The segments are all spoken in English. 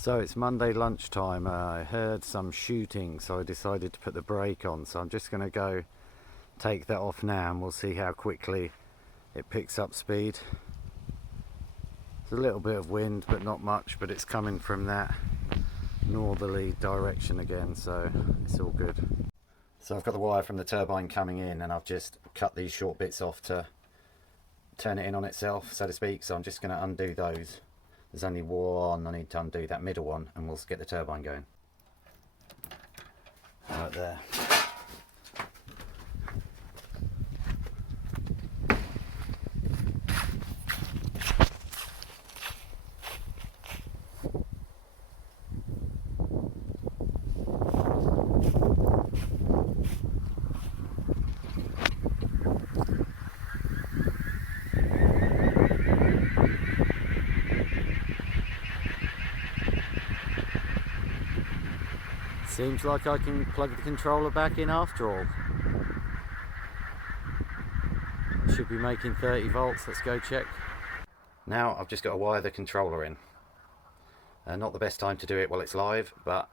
So it's Monday lunchtime. I heard some shooting, so I decided to put the brake on. So I'm just going to go take that off now and we'll see how quickly it picks up speed. There's a little bit of wind, but not much, but it's coming from that northerly direction again, so it's all good. So I've got the wire from the turbine coming in and I've just cut these short bits off to turn it in on itself, so to speak. So I'm just going to undo those. There's only one I need to undo, that middle one, and we'll get the turbine going. Right there. Seems like I can plug the controller back in after all. Should be making 30 volts, let's go check. Now I've just got to wire the controller in. Not the best time to do it while it's live, but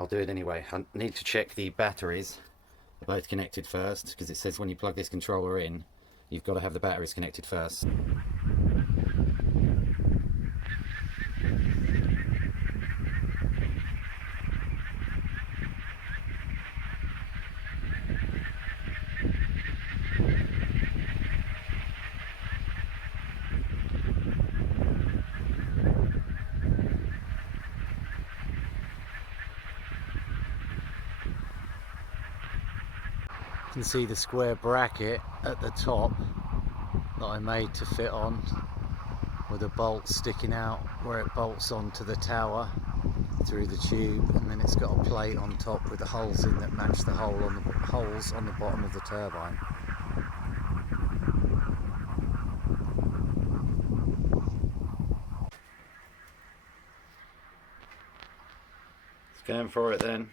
I'll do it anyway. I need to check the batteries are both connected first, because it says when you plug this controller in, you've got to have the batteries connected first. You can see the square bracket at the top that I made to fit on, with a bolt sticking out where it bolts onto the tower through the tube, and then it's got a plate on top with the holes in that match the holes on the bottom of the turbine. It's going for it then.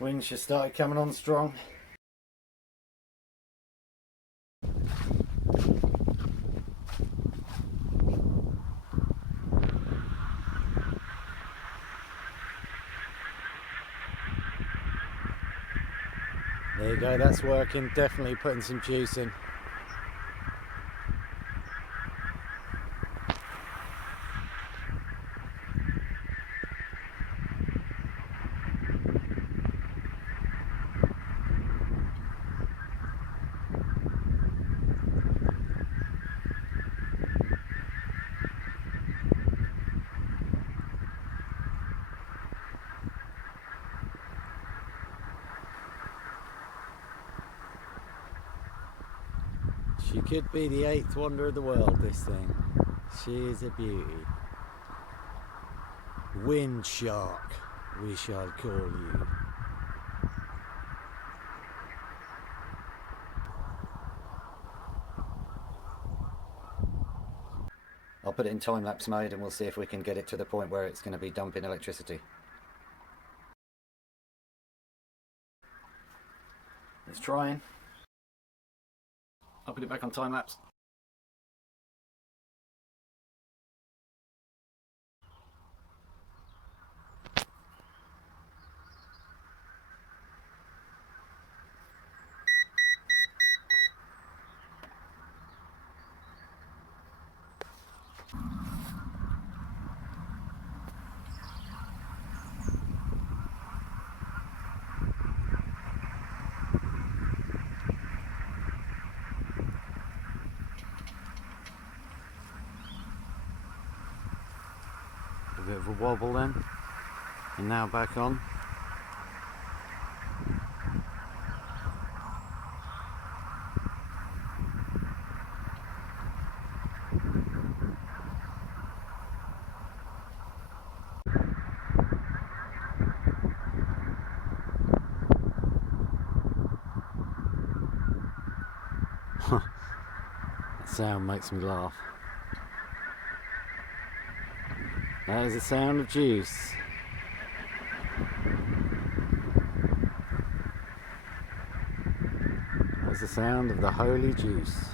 Winds just started coming on strong. There you go, that's working, definitely putting some juice in. She could be the 8th wonder of the world, this thing. She is a beauty. Wind shark, we shall call you. I'll put it in time-lapse mode and we'll see if we can get it to the point where it's going to be dumping electricity. It's trying. I'll put it back on time-lapse. A bit of a wobble then, and now back on. That sound makes me laugh. That is the sound of juice. That's the sound of the holy juice.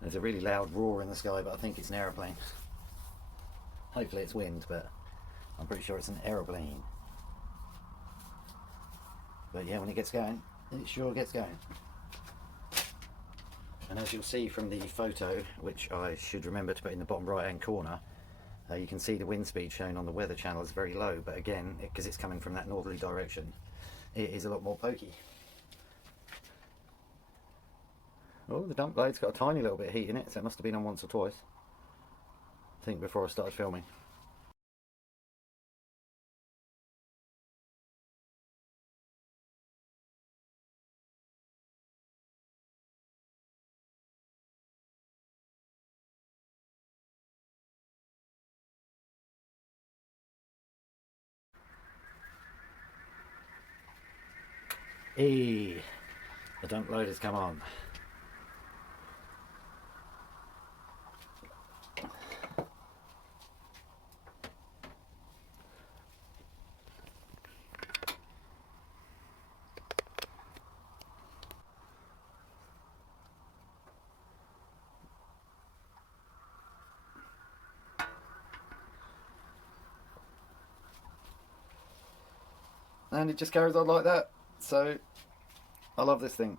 There's a really loud roar in the sky, but I think it's an aeroplane. Hopefully it's wind, but I'm pretty sure it's an aeroplane. But yeah, when it gets going, it sure gets going. And as you'll see from the photo, which I should remember to put in the bottom right hand corner, you can see the wind speed shown on the weather channel is very low, but again, because it's coming from that northerly direction, it is a lot more pokey. Oh, the dump blade's got a tiny little bit of heat in it, so it must have been on once or twice, I think, before I started filming. The dump load has come on. And it just carries on like that, so I love this thing.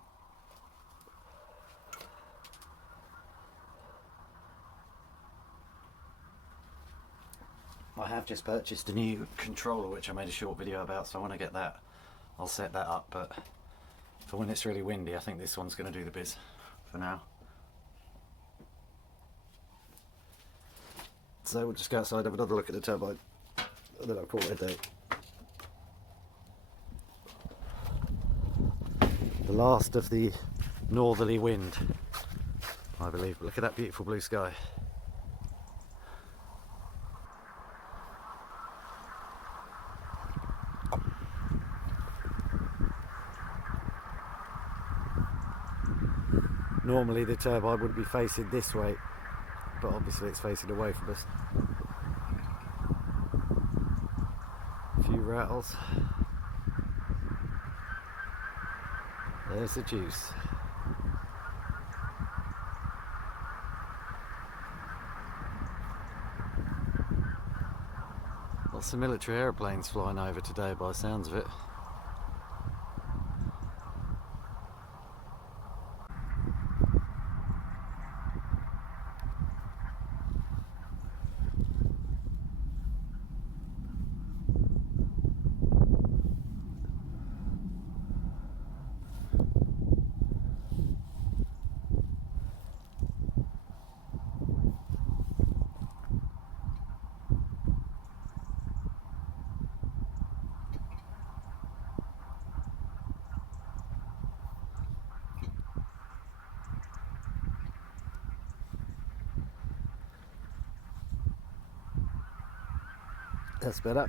I have just purchased a new controller which I made a short video about, so I want to get that. I'll set that up, but for when it's really windy I think this one's going to do the biz for now. So we'll just go outside, have another look at the turbine, and then I'll call it a day. The last of the northerly wind, I believe. Look at that beautiful blue sky. Normally the turbine would be facing this way, but obviously it's facing away from us. A few rattles. There's the juice. Lots of military aeroplanes flying over today by the sounds of it. That's better.